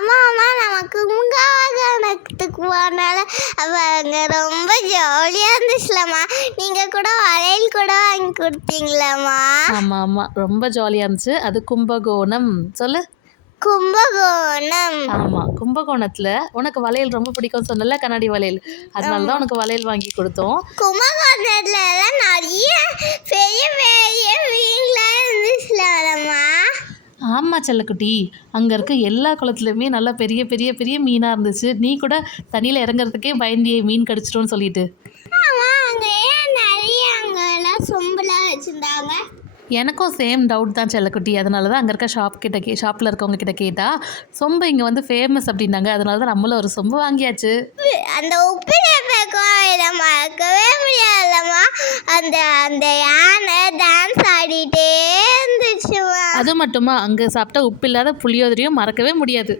அம்மா அம்மா நமக்கு முகாவாகனத்துக்கு போனால அவங்க ரொம்ப ஜாலியாக இருந்துச்சுலம்மா. நீங்கள் கூட வளையல் கூட வாங்கி கொடுத்தீங்களாம்மா? ஆமாம் ஆமாம், ரொம்ப ஜாலியாக இருந்துச்சு. அது கும்பகோணம். சொல்லு. கும்பகோணம். ஆமாம், கும்பகோணத்தில் உனக்கு வளையல் ரொம்ப பிடிக்கும் சொன்னல, கண்ணாடி வளையல். அதனால தான் உனக்கு வளையல் வாங்கி கொடுத்தோம். கும்பகோணத்துலலாம் நிறைய பெரிய பெரிய மீன்லாம் இருந்துச்சுலம்மா? ஆமாம் செல்லக்குட்டி, அங்கே இருக்க எல்லா குளத்துலையுமே நல்லா பெரிய பெரிய பெரிய மீனாக இருந்துச்சு. நீ கூட தண்ணியில் இறங்குறதுக்கே பயந்தியே மீன் கடிச்சிட்டோன்னு சொல்லிட்டு. ஆமாம், அங்கே ஏன் நிறைய அங்கெல்லாம் சொம்புலாம் வச்சுருந்தாங்க? எனக்கும் சேம் டவுட் தான் செல்லக்குட்டி. அதனால தான் அங்கே இருக்க ஷாப்பில் இருக்கவங்க கிட்ட கேட்டால் சொம்பு இங்கே வந்து ஃபேமஸ் அப்படின்னாங்க. அதனால தான் நம்மளும் ஒரு சொம்பு வாங்கியாச்சு. அந்த உப்பிலியப்ப கோயிலை மறக்கவே முடியாதுல்லம்மா. அந்த அந்த யானை டான்ஸ் ஆடிட்டே இருந்துச்சுமா. அது மட்டுமா, அங்கே சாப்பிட்டா உப்பு இல்லாத புளியோதரையும் மறக்கவே முடியாது.